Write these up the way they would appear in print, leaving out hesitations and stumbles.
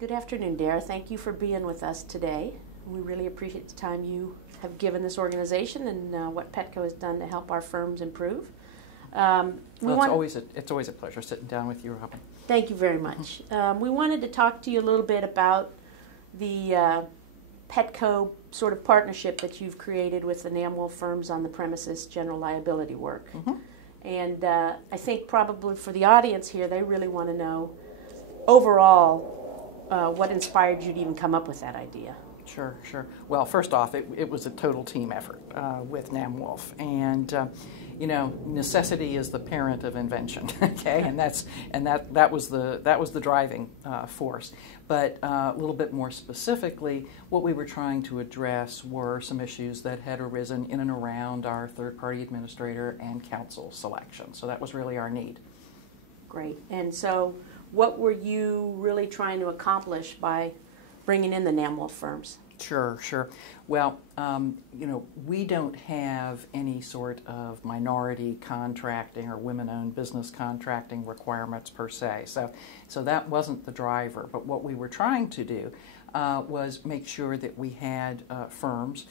Good afternoon, Darragh. Thank you for being with us today. We really appreciate the time you have given this organization and what Petco has done to help our firms improve. It's always a pleasure sitting down with you, Robin. Thank you very much. We wanted to talk to you a little bit about the Petco sort of partnership that you've created with the NAMWOLF firms on the premises general liability work. Mm-hmm. And I think probably for the audience here, they really want to know overall what inspired you to even come up with that idea. Sure. Well, first off, it was a total team effort with NAMWOLF, and necessity is the parent of invention. Okay, and that was the driving force. But a little bit more specifically, what we were trying to address were some issues that had arisen in and around our third-party administrator and counsel selection. So that was really our need. Great. And so, what were you really trying to accomplish by bringing in the NAMWOLF firms? Sure. Well, we don't have any sort of minority contracting or women-owned business contracting requirements per se. So that wasn't the driver. But what we were trying to do was make sure that we had firms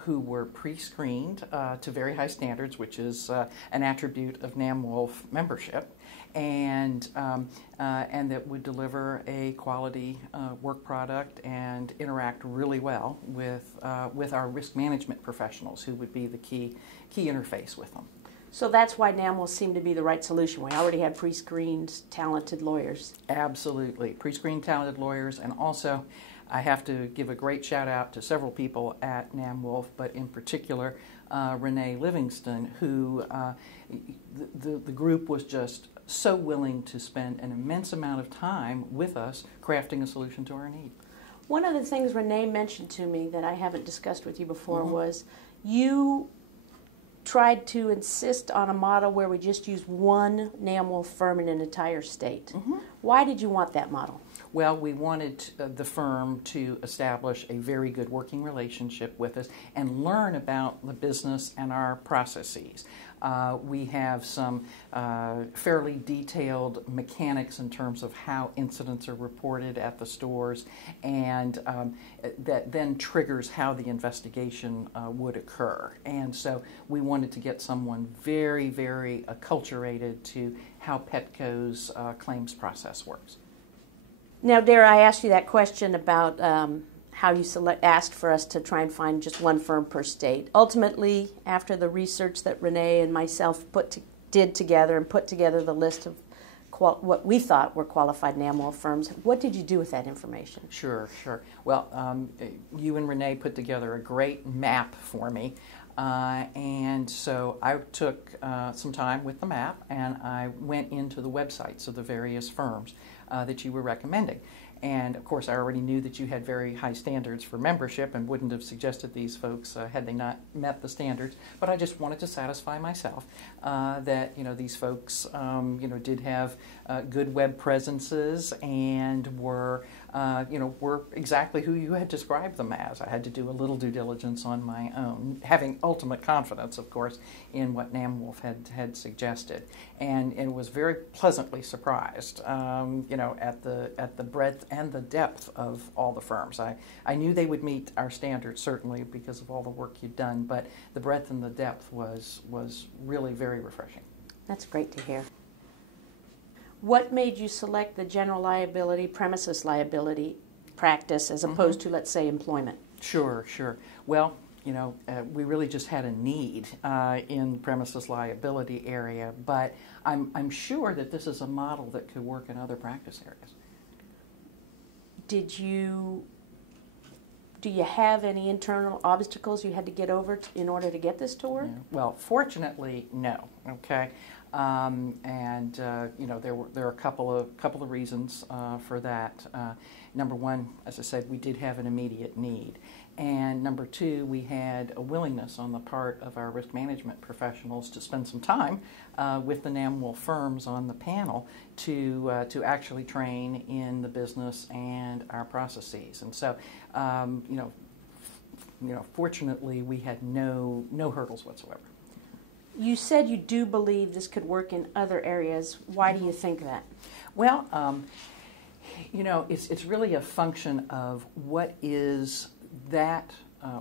who were pre-screened to very high standards, which is an attribute of NAMWOLF membership, and that would deliver a quality work product and interact really well with our risk management professionals, who would be the key interface with them. So that's why NAMWOLF seemed to be the right solution. We already had pre-screened, talented lawyers. Absolutely, pre-screened, talented lawyers, and also I have to give a great shout out to several people at NAMWOLF, but in particular Renee Livingston, who the group was just so willing to spend an immense amount of time with us crafting a solution to our need. One of the things Renee mentioned to me that I haven't discussed with you before Mm-hmm. was you tried to insist on a model where we just use one NAMWOLF firm in an entire state. Mm-hmm. Why did you want that model? Well, we wanted the firm to establish a very good working relationship with us and learn about the business and our processes. We have some fairly detailed mechanics in terms of how incidents are reported at the stores, and that then triggers how the investigation would occur. And so we wanted to get someone very, very acculturated to how Petco's claims process works. Now, Darragh, I asked you that question about how you asked for us to try and find just one firm per state. Ultimately, after the research that Renee and myself did together and put together the list of what we thought were qualified NAMWOLF firms, what did you do with that information? Sure. Well, you and Renee put together a great map for me. And so I took some time with the map, and I went into the websites of the various firms that you were recommending. And of course, I already knew that you had very high standards for membership and wouldn't have suggested these folks had they not met the standards. But I just wanted to satisfy myself that these folks did have good web presences and were exactly who you had described them as. I had to do a little due diligence on my own, having ultimate confidence, of course, in what NAMWOLF had suggested, and was very pleasantly surprised, at the breadth and the depth of all the firms. I knew they would meet our standards, certainly, because of all the work you'd done, but the breadth and the depth was really very refreshing. That's great to hear. What made you select the general liability, premises liability practice as opposed to, let's say, employment? Sure. Well, we really just had a need in the premises liability area, but I'm sure that this is a model that could work in other practice areas. Do you have any internal obstacles you had to get over in order to get this to work? Yeah. Well, fortunately, no. Okay. There are a couple of reasons for that. Number one, as I said, we did have an immediate need, and number two, we had a willingness on the part of our risk management professionals to spend some time with the NAMWOLF firms on the panel to actually train in the business and our processes. And so, fortunately, we had no hurdles whatsoever. You said you do believe this could work in other areas. Why do you think that? Well, You know, it's really a function of what is that.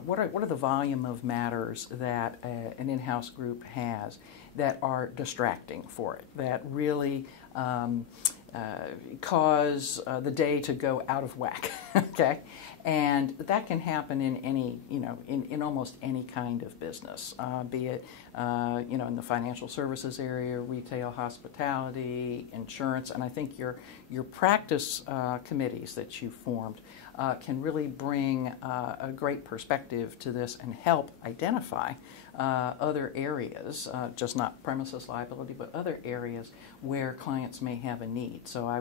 What are the volume of matters that an in-house group has that are distracting for it, that really cause the day to go out of whack, okay? And that can happen in any, in almost any kind of business, be it, in the financial services area, retail, hospitality, insurance, and I think your practice committees that you formed can really bring a great perspective to this and help identify other areas, just not premises liability, but other areas where clients may have a need. So I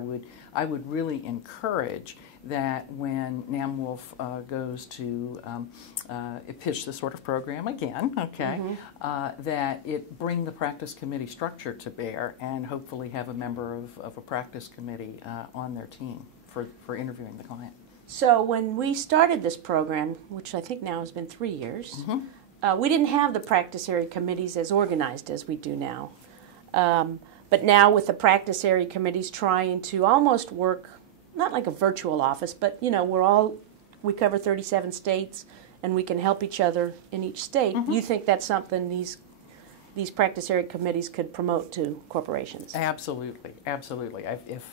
would really encourage that when NAMWOLF goes to pitch this sort of program again, okay, that it bring the practice committee structure to bear and hopefully have a member of a practice committee on their team for interviewing the client. So when we started this program, which I think now has been 3 years, we didn't have the practice area committees as organized as we do now. But now with the practice area committees trying to almost work, not like a virtual office, but we cover 37 states and we can help each other in each state. You think that's something these practice area committees could promote to corporations? Absolutely, absolutely.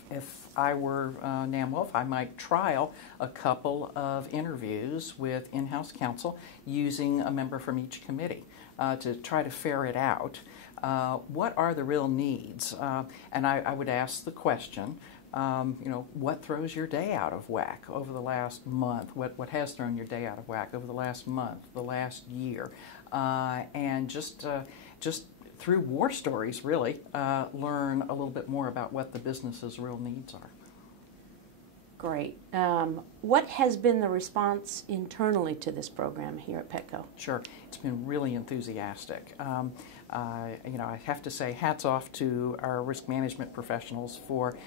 If I were NAMWOLF, I might trial a couple of interviews with in-house counsel using a member from each committee to try to ferret out what are the real needs. And I would ask the question, what throws your day out of whack over the last month? What has thrown your day out of whack over the last month, the last year? And just through war stories, really, learn a little bit more about what the business's real needs are. Great. What has been the response internally to this program here at Petco? Sure. It's been really enthusiastic. I have to say hats off to our risk management professionals for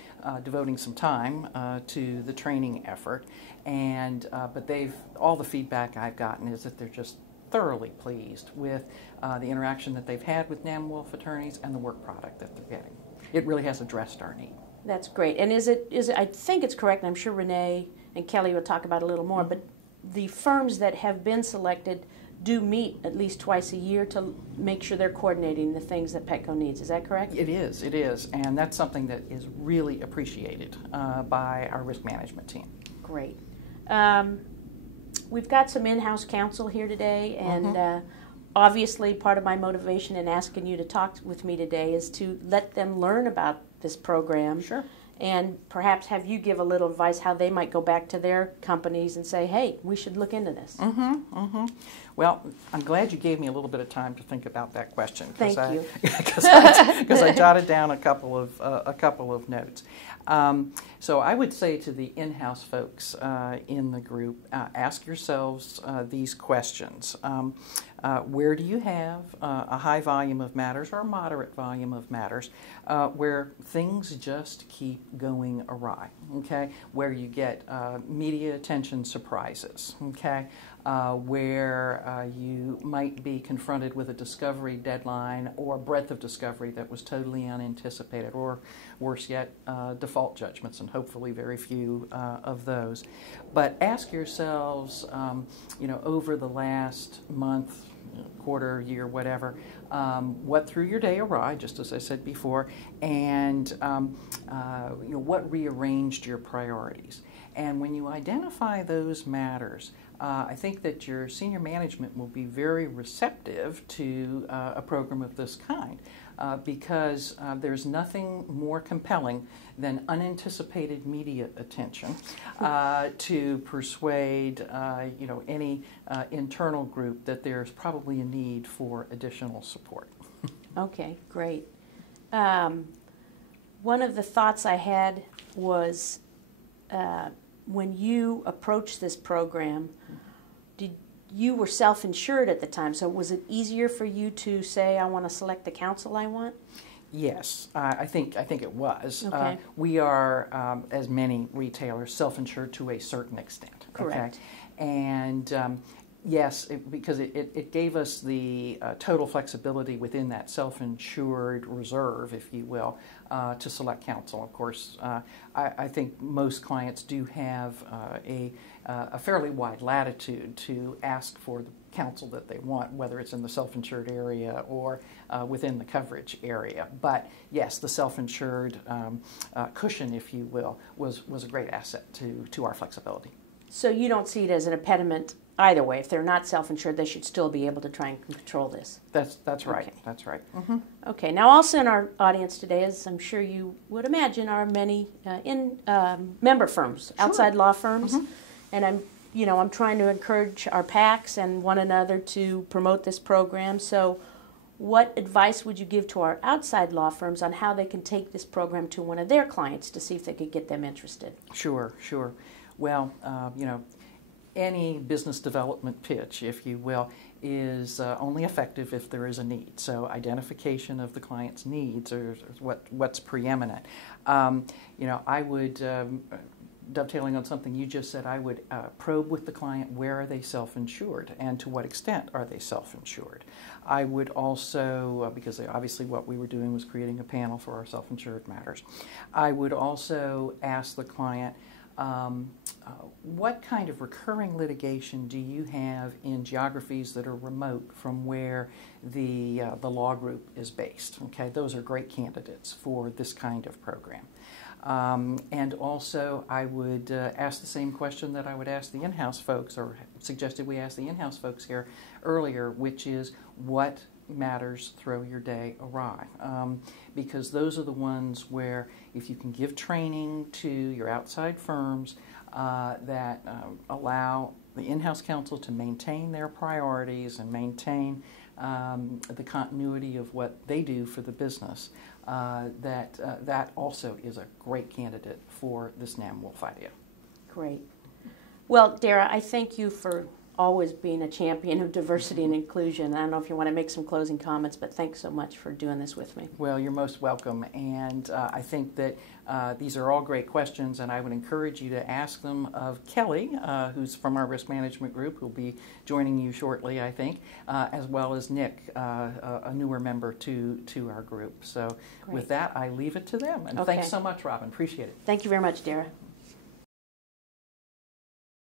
devoting some time to the training effort. But all the feedback I've gotten is that they're just thoroughly pleased with the interaction that they've had with NAMWOLF attorneys and the work product that they're getting. It really has addressed our need. That's great. And is it? I think it's correct, and I'm sure Renee and Kelly will talk about it a little more, but the firms that have been selected do meet at least twice a year to make sure they're coordinating the things that Petco needs. Is that correct? It is. And that's something that is really appreciated by our risk management team. Great. We've got some in-house counsel here today, and obviously part of my motivation in asking you to talk with me today is to let them learn about this program. Sure. And perhaps have you give a little advice how they might go back to their companies and say, hey, we should look into this. Well, I'm glad you gave me a little bit of time to think about that question. Thank you. Because I jotted down a couple of notes. So I would say to the in-house folks in the group, ask yourselves these questions. Where do you have a high volume of matters or a moderate volume of matters where things just keep going awry, okay? Where you get media attention surprises, okay? Where you might be confronted with a discovery deadline or breadth of discovery that was totally unanticipated, or worse yet, default judgments, and hopefully very few of those. But ask yourselves, over the last month, quarter, year, whatever, what threw your day awry, just as I said before, and what rearranged your priorities. And when you identify those matters, I think that your senior management will be very receptive to a program of this kind because there's nothing more compelling than unanticipated media attention to persuade any internal group that there's probably a need for additional support. Okay, great. One of the thoughts I had was when you approached this program, you were self-insured at the time, so was it easier for you to say, I want to select the counsel I want? Yes, I think it was. Okay. We are, as many retailers, self-insured to a certain extent. Correct. Okay? And Yes, because it gave us the total flexibility within that self-insured reserve, if you will, to select counsel. Of course, I think most clients do have a fairly wide latitude to ask for the counsel that they want, whether it's in the self-insured area or within the coverage area. But yes, the self-insured cushion, if you will, was a great asset to our flexibility. So you don't see it as an impediment either way. If they're not self-insured, they should still be able to try and control this. That's right. Okay. That's right. Mm-hmm. Okay. Now, also in our audience today, as I'm sure you would imagine, are many member firms, Sure. outside law firms, Mm-hmm. and I'm trying to encourage our PACs and one another to promote this program. So, what advice would you give to our outside law firms on how they can take this program to one of their clients to see if they could get them interested? Sure. Well, any business development pitch, if you will, is only effective if there is a need. So identification of the client's needs is what's preeminent. I would, dovetailing on something you just said, I would probe with the client, where are they self-insured and to what extent are they self-insured. I would also, because obviously what we were doing was creating a panel for our self-insured matters, I would also ask the client, what kind of recurring litigation do you have in geographies that are remote from where the law group is based? Okay, those are great candidates for this kind of program. And also, I would ask the same question that I would ask the in-house folks, or suggested we ask the in-house folks here earlier, which is, what matters throw your day awry? Because those are the ones where, if you can give training to your outside firms that allow the in-house counsel to maintain their priorities and maintain the continuity of what they do for the business, that also is a great candidate for this NAMWOLF idea. Great. Well, Darragh, I thank you for always being a champion of diversity and inclusion. I don't know if you want to make some closing comments, but thanks so much for doing this with me. Well, you're most welcome, and I think that these are all great questions, and I would encourage you to ask them of Kelly, who's from our risk management group, who'll be joining you shortly, I think, as well as Nick, a newer member to our group. So Great. With that, I leave it to them, and Okay. Thanks so much, Robin. Appreciate it. Thank you very much, Darragh.